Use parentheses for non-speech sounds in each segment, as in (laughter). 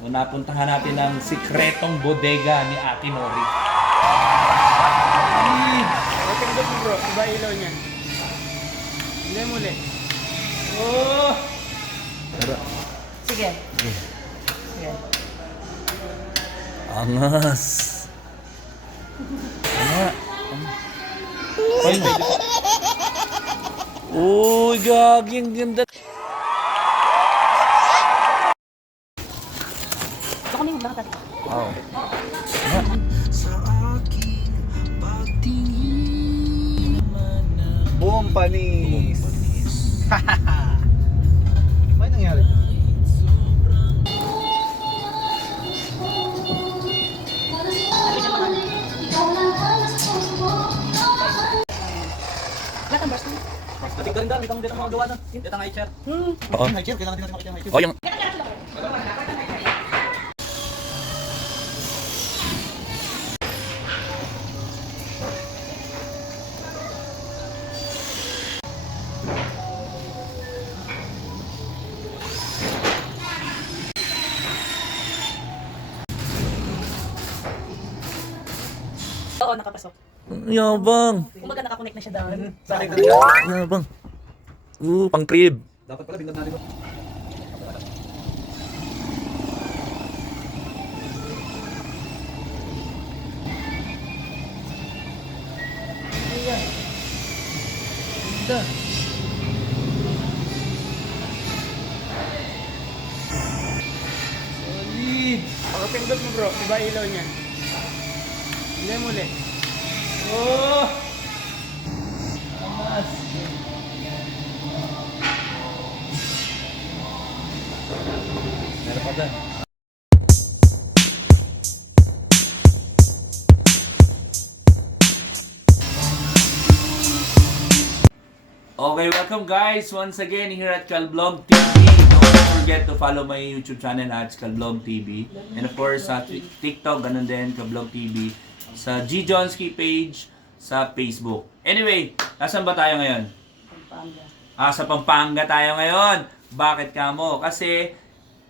So napuntahan natin ang sikretong bodega ni Ate Nori. Tingnan mo bro, iba ilaw niyan. Hindi muli. Oh! Sige. Sige. Angas. Ano? Uy, gagi, ang ganda. Buong panis. (laughs) May nangyari? Lahat ang burst mo. Pati ganda, may tang dito mga gawa na. Dito ang high chair. Oo. High chair, kailangan din natin makita yung high chair. Oh, yung... Oo, nakapasok. Yabang. Kumbaga nakakonect na siya doon. Sa akin talaga. Yabang. Uh, pang crib. Dapat pala bindad natin. Solid. O, pindot mo bro, iba ilaw niyan. Hindi muli. Oh! Angas. Meron pa dyan. Okay, welcome guys once again here at Calblog TV. Don't forget to follow my YouTube channel at Calblog TV. And of course, Tik- TikTok, ganun din, Calblog TV. Sa G. Johnski page, sa Facebook. Anyway, nasan ba tayo ngayon? Pampanga. Ah, sa Pampanga tayo ngayon. Bakit kamo? Kasi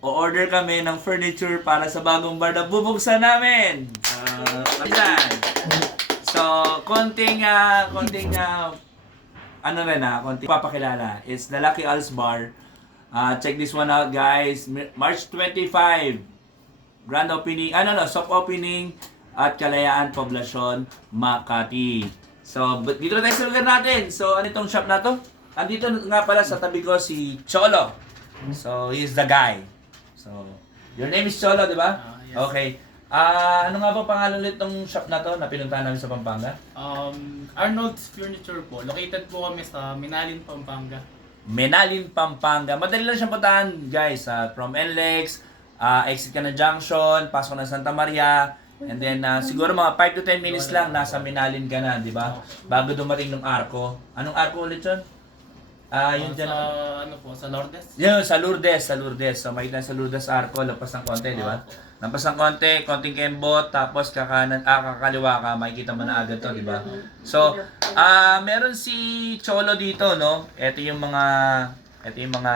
o-order kami ng furniture para sa bagong bar na bubuksan namin. Uh, So, konting ah, konting ah, ano rin ah, konting papakilala. It's the Lucky Al's Bar. Ah, check this one out guys. March 25. Grand opening, ano no, soft opening at Kalayaan Poblacion, Makati. So, dito na tayo sa lugar natin. So, ano itong shop na to? Andito nga pala sa tabi ko si Cholo. So, he's the guy. So, your name is Cholo, di ba? Ah, yes. Okay. Ah, ano nga ba pangalan ulit ng shop na to na pinuntahan namin sa Pampanga? Um, Arnold's Furniture po. Located po kami sa Minalin, Pampanga. Menalin, Pampanga. Madali lang siyang puntahan, guys. ah, from NLEX, ah, exit ka na junction, pasok na Santa Maria, and then ah, siguro mga 5 to 10 minutes lang, nasa Menalin ka na, di ba? Bago dumating ng arko. Anong arko ulit yun? Ah, yun Uh, dyan. sa, ano po, sa Lourdes. Yun, sa Lourdes, sa Lourdes. So, makita sa Lourdes Arco, lampas ng konti, di ba? Lampas ng konti, konting kembot, tapos kakanan, ah, kakaliwa ka, makikita mo na agad to, di ba? So, ah, meron si Cholo dito, no? Ito yung mga, ito yung mga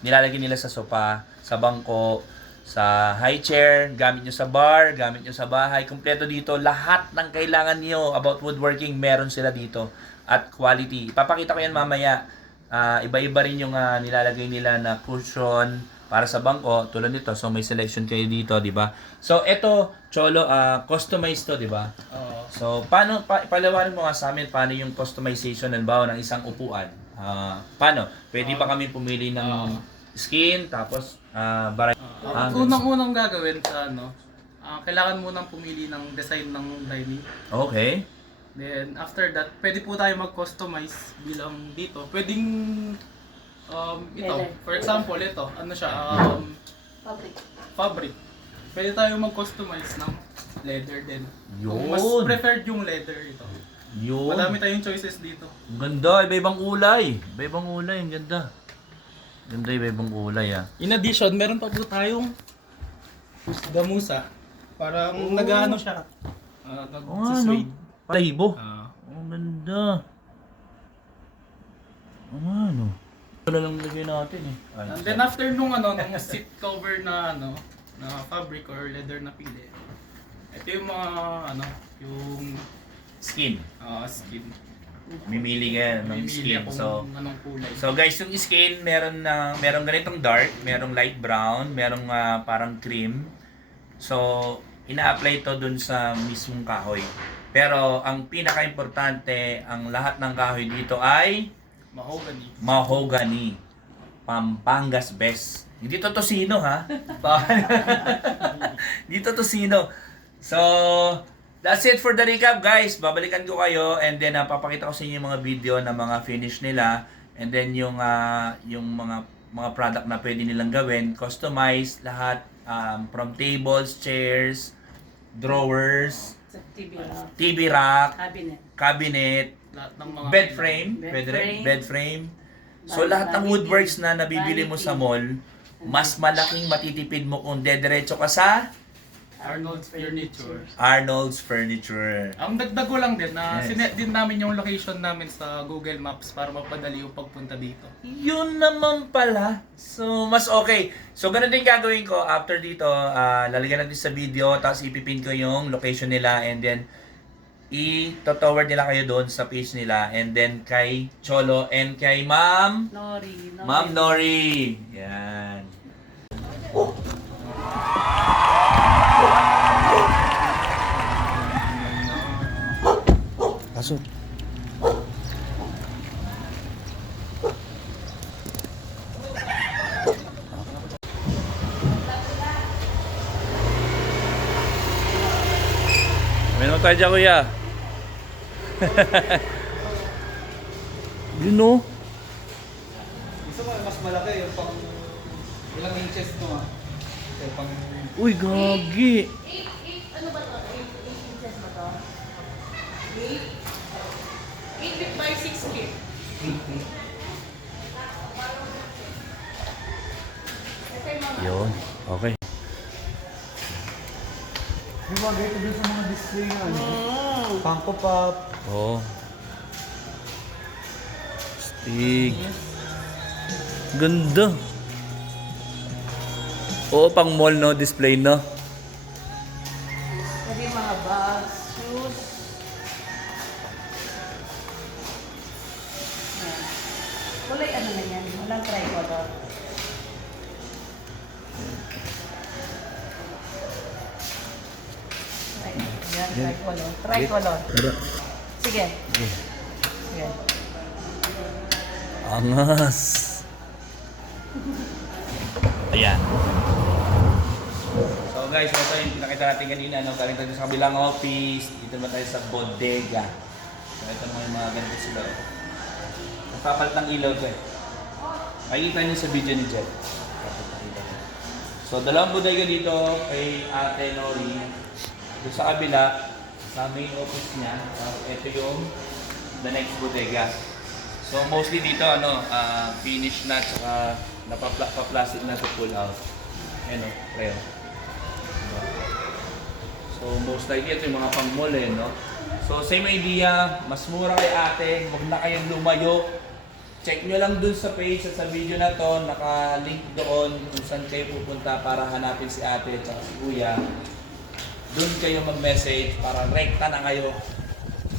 nilalagay nila sa sopa, sa bangko, sa high chair, gamit nyo sa bar, gamit nyo sa bahay, kumpleto dito, lahat ng kailangan nyo about woodworking, meron sila dito. At quality. Ipapakita ko yan mamaya. Ah, iba-iba rin yung ah, nilalagay nila na cushion para sa bangko, tulad nito. So may selection kayo dito, 'di ba? So ito, Cholo, ah, customized 'to, 'di ba? Oo. So paano pa, palawarin mo nga sa amin paano yung customization ng ng isang upuan? Ah, paano? Pwede ba kami pumili ng skin tapos ah baray Ah, Uh, unang-unang gagawin sa ano, ah, kailangan mo nang pumili ng design ng dining. Okay. Then after that, pwede po tayo mag-customize bilang dito. Pwedeng um, ito, for example, ito, ano siya, um, Fabric. fabric. Pwede tayo mag-customize ng leather din. Kung Mas Yun. preferred yung leather ito. Yun. Madami tayong choices dito. Ang ganda, iba-ibang kulay. Iba-ibang kulay, ang ganda. Ganda, iba-ibang kulay ah. In addition, meron pa po tayong gamusa. Parang nag-ano siya. Uh, Oo nga, no? nag-suede. Palahibo. Ah. Oh, ang ganda. Oo nga, no? Ito na lang lagay natin eh. Ay, and then after nung ano, nung seat cover na ano, na fabric or leather na pili. Ito yung mga ano, yung Skin. ah, skin. Mimili ka ng skin. akong So, anong kulay. So guys, yung skin, meron na meron ganitong dark, merong light brown, merong ah, parang cream. So, ina-apply to dun sa mismong kahoy. Pero ang pinaka-importante, ang lahat ng kahoy dito ay mahogany. mahogany. Pampangas best. Hindi to tosino ha. (laughs) Hindi to tosino. So, that's it for the recap guys. Babalikan ko kayo and then uh, papakita ko sa inyo yung mga video na mga finish nila and then yung ah, yung mga mga product na pwede nilang gawin, customize lahat um, from tables, chairs, drawers, Sa TV. TV rack, Cabinet. cabinet, Lahat ng mga bed frame, Bed pwede rin, frame. bed frame. So lahat ng woodworks na nabibili mo sa mall, mas malaking matitipid mo kung dediretso ka sa Arnold's Furniture. Arnold's Furniture. Ang dagdag ko lang din na Yes. sinet din namin yung location namin sa Google Maps para mapadali yung pagpunta dito. Yun naman pala. So, mas okay. So, ganun din gagawin ko. After dito, ah, lalagyan natin sa video, tapos ipipin ko yung location nila, and then, i-toward nila kayo doon sa page nila, and then kay Cholo, and kay Ma'am, Nori. Nori. Ma'am Nori. Yan. Pasok. Naman tayo dyan, kuya. (laughs) Yun o. Gusto mo mas malaki yung pang ilang inches to ah. Pang Uy, gagi. Ano ba to? 8 inches ba to? 8? 8 feet by 6 feet. Yung mga Yun. Okay. Di ba ganito dun sa mga display na ano? Pang pop-up. Oo. Oh. Stig. Ganda. Oo, pang mall no, display no. Kulay ano na yan? Walang tricolor. Tri- Yan, tricolor. Tricolor. Sige. Sige. Angas. Ayan. So guys, ito yung pinakita natin kanina. No? Galing tayo sa kabilang office. Dito naman tayo sa bodega. So ito yung mga ganito sila. Nakapalit ng ilaw dyan. Makikita niyo sa video ni Jet. So dalawang bodega dito kay Ate Nori. Doon sa kabila, sa main office niya. Ito yung the next bodega. So mostly dito ano, ah, finish na tsaka napaplastic na to pull out. Ayan o, reo. So most likely ito yung mga pang mall eh, no? So same idea, mas mura kay ate, huwag na kayong lumayo. Check nyo lang dun sa page at sa video na to, naka-link doon kung saan kayo pupunta para hanapin si ate at si kuya. Doon kayo mag-message para rekta na kayo.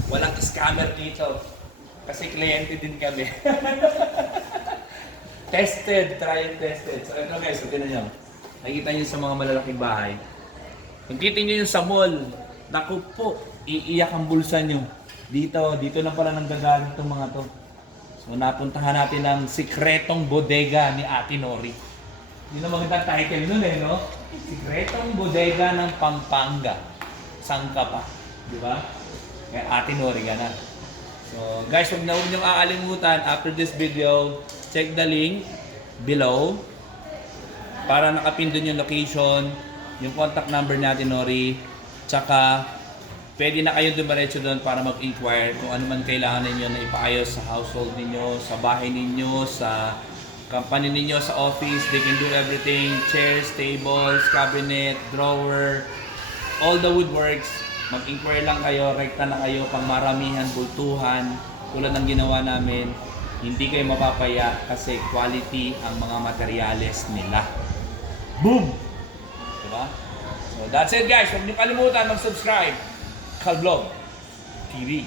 Walang scammer dito. Kasi kliyente din kami. (laughs) tested, try and tested. So ito guys, ito nyo. Nakikita nyo sa mga malalaking bahay. Kung titingnan nyo sa mall, naku po, iiyak ang bulsa nyo. Dito, dito na pala nanggagaling itong mga to. So napuntahan natin ang sikretong bodega ni Ate Nori. Yun ang magandang title nun eh, no? Sikretong bodega ng Pampanga. Saan ka pa? Di ba? Kaya Ate Nori ka. So guys, huwag na huwag niyong aalimutan after this video, check the link below para nakapin doon yung location, yung contact number natin Nori, tsaka pwede na kayo dumiretso doon para mag-inquire kung ano man kailangan ninyo na ipaayos sa household ninyo, sa bahay ninyo, sa company ninyo, sa office. They can do everything. Chairs, tables, cabinet, drawer, all the woodworks. Mag-inquire lang kayo, rekta na kayo, pang maramihan, bultuhan, tulad ng ginawa namin. Hindi kayo mapapaya kasi quality ang mga materyales nila. Boom! Diba? So that's it guys. Huwag niyo kalimutan mag-subscribe. Kalblog TV.